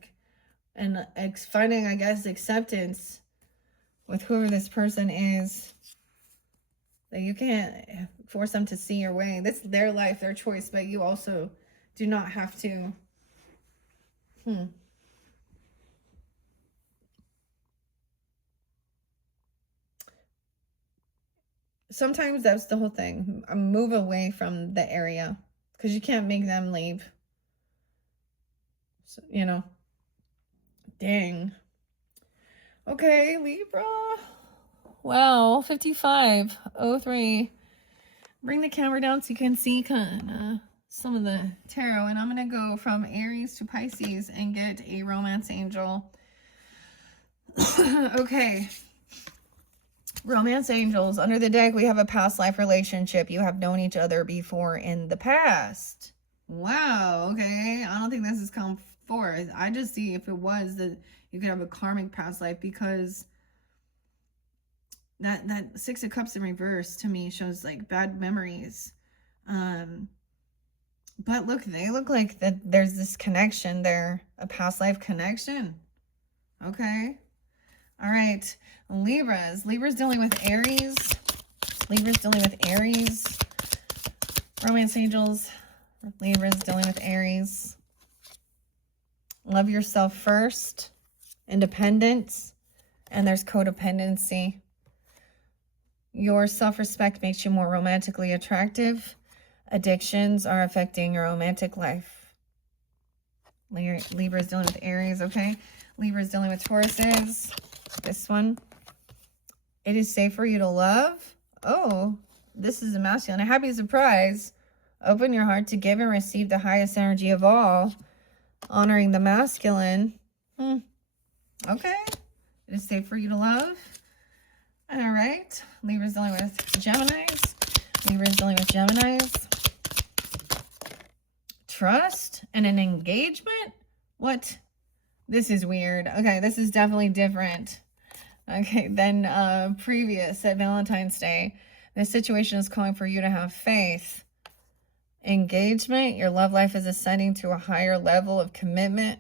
finding, I guess, acceptance with whoever this person is. That you can't force them to see your way. This is their life, their choice, but you also do not have to. sometimes that's the whole thing. Move away from the area because you can't make them leave. So, you know, dang. Okay, Libra. Wow, 5503. Bring the camera down so you can see some of the tarot. And I'm going to go from Aries to Pisces and get a romance angel. Okay. Romance angels. Under the deck, we have a past life relationship. You have known each other before in the past. Wow. Okay. I don't think this has come forth. I just see if it was that you could have a karmic past life, because that Six of Cups in reverse to me shows like bad memories. But look, they look like that there's this connection there, a past life connection. Okay. All right. Libras. Libras dealing with Aries. Libras dealing with Aries. Romance angels. Libras dealing with Aries. Love yourself first. Independence. And there's codependency. Your self-respect makes you more romantically attractive. Addictions are affecting your romantic life. Libra is dealing with Aries, okay? Libra is dealing with Tauruses. This one. It is safe for you to love. Oh, this is a masculine. A happy surprise. Open your heart to give and receive the highest energy of all. Honoring the masculine. Okay. It is safe for you to love. All right. Libra's dealing with Geminis. Libra's dealing with Geminis. Trust and an engagement? What? This is weird. Okay, this is definitely different. Okay, than previous at Valentine's Day. This situation is calling for you to have faith. Engagement. Your love life is ascending to a higher level of commitment.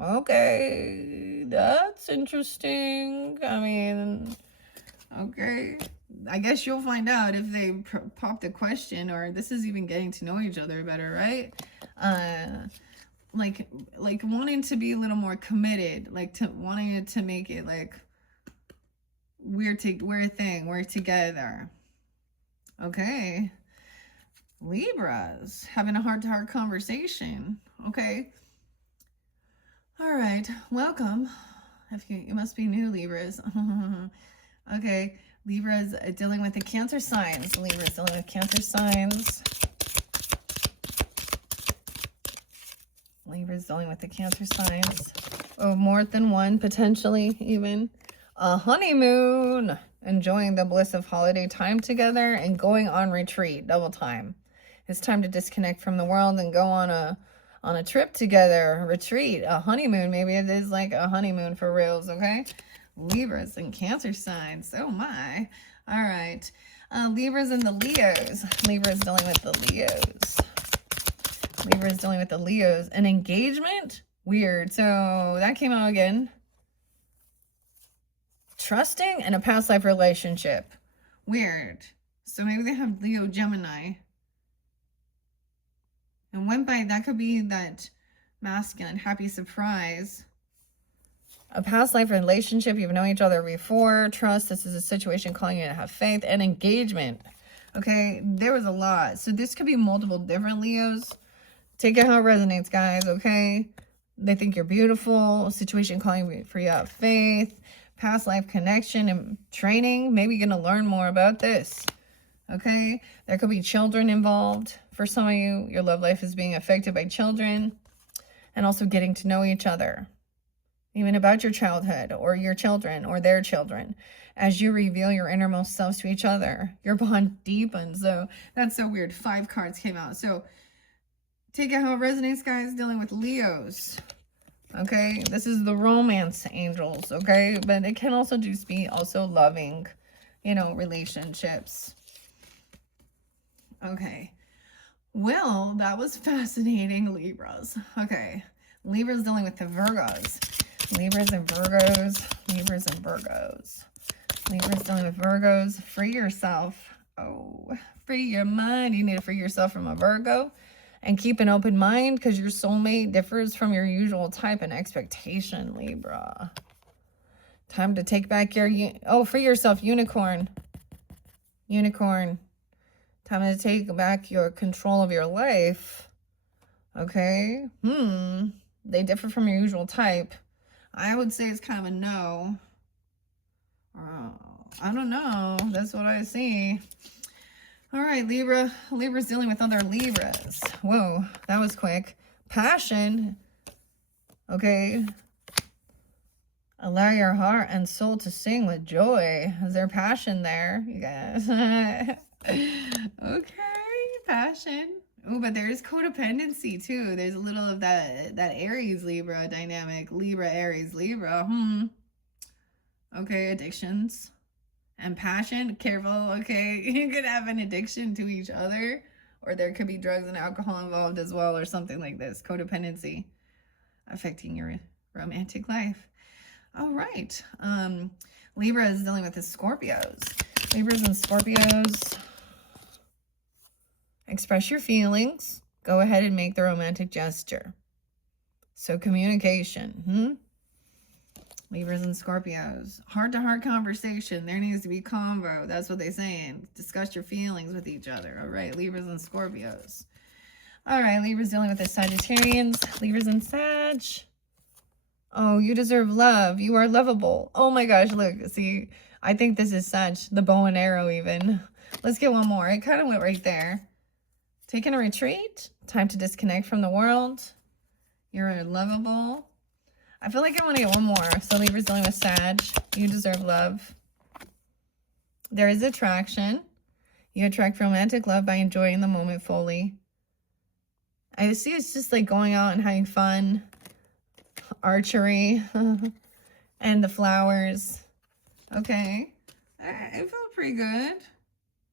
Okay, that's interesting. I mean, okay. I guess you'll find out if they pop the question, or this is even getting to know each other better, right? Like wanting to be a little more committed, like wanting it to make it like we're a thing, we're together. Okay. Libras having a heart-to-heart conversation. Okay. All right. Welcome. You must be new, Libras. Okay. Libras dealing with the Cancer signs. Libras dealing with Cancer signs. Libras dealing with the Cancer signs. Oh, more than one, potentially even. A honeymoon. Enjoying the bliss of holiday time together and going on retreat. Double time. It's time to disconnect from the world and go on a trip together. A retreat. A honeymoon. Maybe it is like a honeymoon for reals, okay? Libras and Cancer signs. Oh my. All right. Libras and the Leos. Libras dealing with the Leos. Libras dealing with the Leos. An engagement? Weird. So that came out again. Trusting and a past life relationship. Weird. So maybe they have Leo Gemini. And went by, that could be that masculine happy surprise. A past life relationship. You've known each other before. Trust. This is a situation calling you to have faith. And engagement. Okay. There was a lot. So this could be multiple different Leos. Take it how it resonates, guys. Okay. They think you're beautiful. Situation calling for you to have faith. Past life connection and training. Maybe you're going to learn more about this. Okay. There could be children involved. For some of you, your love life is being affected by children. And also getting to know each other. Even about your childhood or your children or their children. As you reveal your innermost selves to each other, your bond deepens. So that's so weird. 5 cards came out. So take it how it resonates, guys. Dealing with Leos. Okay. This is the romance angels. Okay. But it can also just be also loving, relationships. Okay. Well, that was fascinating, Libras. Okay. Libras dealing with the Virgos. Libras and Virgos. Libras and Virgos. Libras dealing with Virgos. Free yourself. Oh, free your mind. You need to free yourself from a Virgo. And keep an open mind because your soulmate differs from your usual type and expectation, Libra. Time to take back your... Oh, free yourself, Unicorn. Unicorn. Time to take back your control of your life. Okay. They differ from your usual type. I would say it's kind of a no. I don't know. That's what I see. All right, Libra. Libra's dealing with other Libras. Whoa, that was quick. Passion. Okay. Allow your heart and soul to sing with joy. Is there passion there, you guys? Okay, passion. Oh, but there's codependency too. There's a little of that Aries Libra dynamic. Libra, Aries, Libra. Okay, addictions and passion. Careful, okay? You could have an addiction to each other, or there could be drugs and alcohol involved as well, or something like this. Codependency affecting your romantic life. All right. Libra is dealing with the Scorpios. Libras and Scorpios. Express your feelings. Go ahead and make the romantic gesture. So communication. Libras and Scorpios. Heart-to-heart conversation. There needs to be convo. That's what they're saying. Discuss your feelings with each other. All right, Libras and Scorpios. All right, Libras dealing with the Sagittarians. Libras and Sag. Oh, you deserve love. You are lovable. Oh my gosh, look. See, I think this is Sag. The bow and arrow even. Let's get one more. It kind of went right there. Taking a retreat. Time to disconnect from the world. You're lovable. I feel like I want to get one more. So Libra's dealing with Sag. You deserve love. There is attraction. You attract romantic love by enjoying the moment fully. I see it's just like going out and having fun. Archery. And the flowers. Okay. It felt pretty good.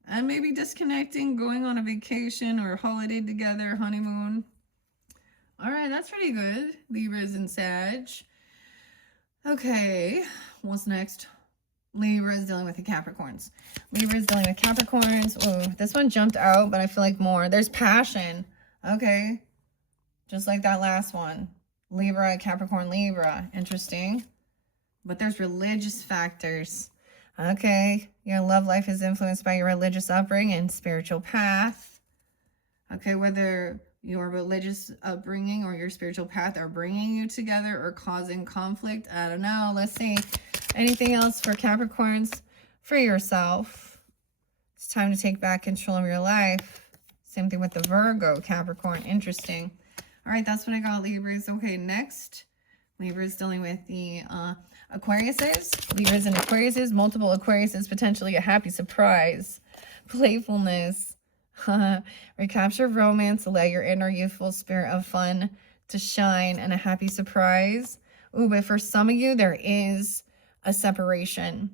And maybe disconnecting, going on a vacation or holiday together, honeymoon. All right, that's pretty good. Libras and Sag. Okay, what's next? Libra is dealing with the Capricorns. Libra is dealing with Capricorns. Oh, this one jumped out, but I feel like more. There's passion. Okay, just like that last one. Libra, Capricorn, Libra. Interesting. But there's religious factors. Okay, your love life is influenced by your religious upbringing and spiritual path. Okay, whether your religious upbringing or your spiritual path are bringing you together or causing conflict, I don't know. Let's see. Anything else for Capricorns? For yourself. It's time to take back control of your life. Same thing with the Virgo, Capricorn. Interesting. All right, that's what I got, Libras. Okay, next. Libras dealing with the Aquariuses. Libras and Aquariuses. Multiple Aquariuses. Potentially a happy surprise. Playfulness. Recapture romance. Allow your inner youthful spirit of fun to shine and a happy surprise. Ooh, but for some of you, there is a separation.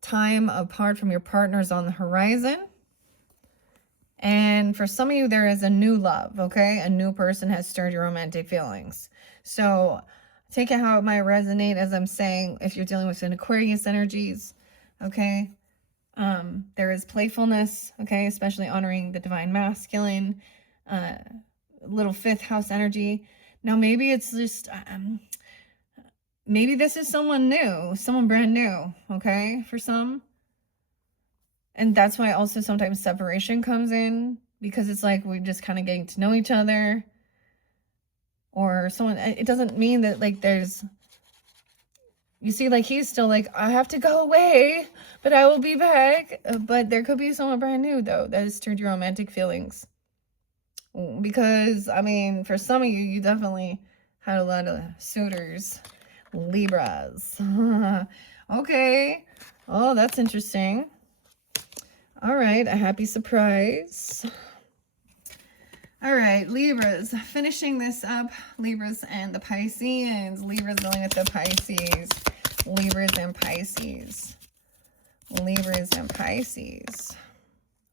Time apart from your partners on the horizon. And for some of you, there is a new love, okay? A new person has stirred your romantic feelings. So take it how it might resonate, as I'm saying, if you're dealing with an Aquarius energies, okay? There is playfulness, okay? Especially honoring the divine masculine, little fifth house energy. Now, maybe it's just, maybe this is someone new, someone brand new, okay? For some. And that's why also sometimes separation comes in, because it's like we're just kind of getting to know each other. Or someone, it doesn't mean that like there's, you see, like he's still like, I have to go away, but I will be back. But there could be someone brand new though that has stirred your romantic feelings. Because, I mean, for some of you, you definitely had a lot of suitors. Libras. Okay. Oh, that's interesting. All right, a happy surprise. All right, Libras, finishing this up. Libras and the Pisceans. Libras dealing with the Pisces. Libras and Pisces. Libras and Pisces.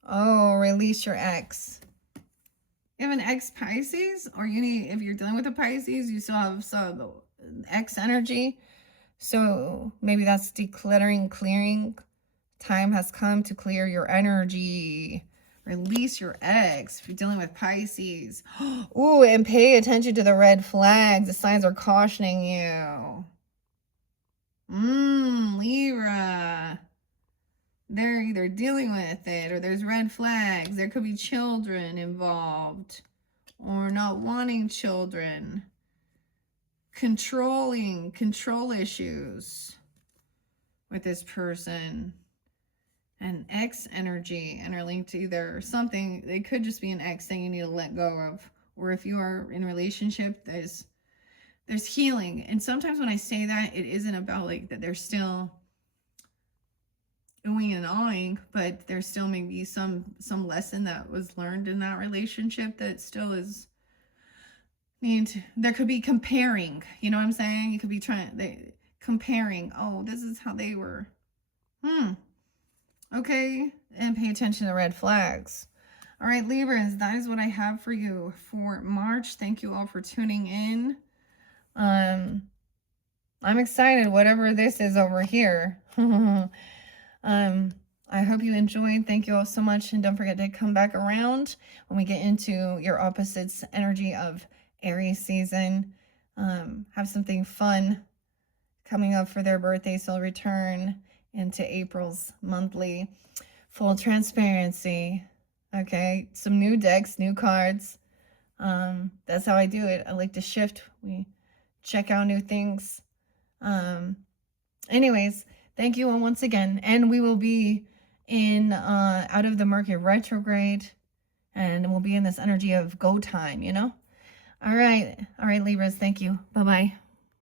Oh, release your ex. You have an ex Pisces, or you need, if you're dealing with a Pisces, you still have some ex energy. So maybe that's decluttering, clearing. Time has come to clear your energy. Release your ex if you're dealing with Pisces. Ooh, and pay attention to the red flags. The signs are cautioning you. Libra. they're either dealing with it or there's red flags. There could be children involved or not wanting children. Control issues with this person. An ex energy interlinked to either something. It could just be an ex thing you need to let go of. Or if you are in a relationship, there's healing. And sometimes when I say that, it isn't about like that they're still oohing and awing, but there's still maybe some lesson that was learned in that relationship that still is there could be comparing, you know what I'm saying? You could be comparing, oh, this is how they were. Okay, and pay attention to red flags. All right, Libras, that is what I have for you for March. Thank you all for tuning in. I'm excited, whatever this is over here. I hope you enjoyed. Thank you all so much. And don't forget to come back around when we get into your opposites energy of Aries season. Have something fun coming up for their birthday, so I'll return into April's monthly full transparency. Okay, some new decks, new cards. That's how I do it. I like to shift. We check out new things. Anyways, thank you all once again. And we will be in out of the market retrograde, and we'll be in this energy of go time, you know? All right, Libras, thank you. Bye-bye.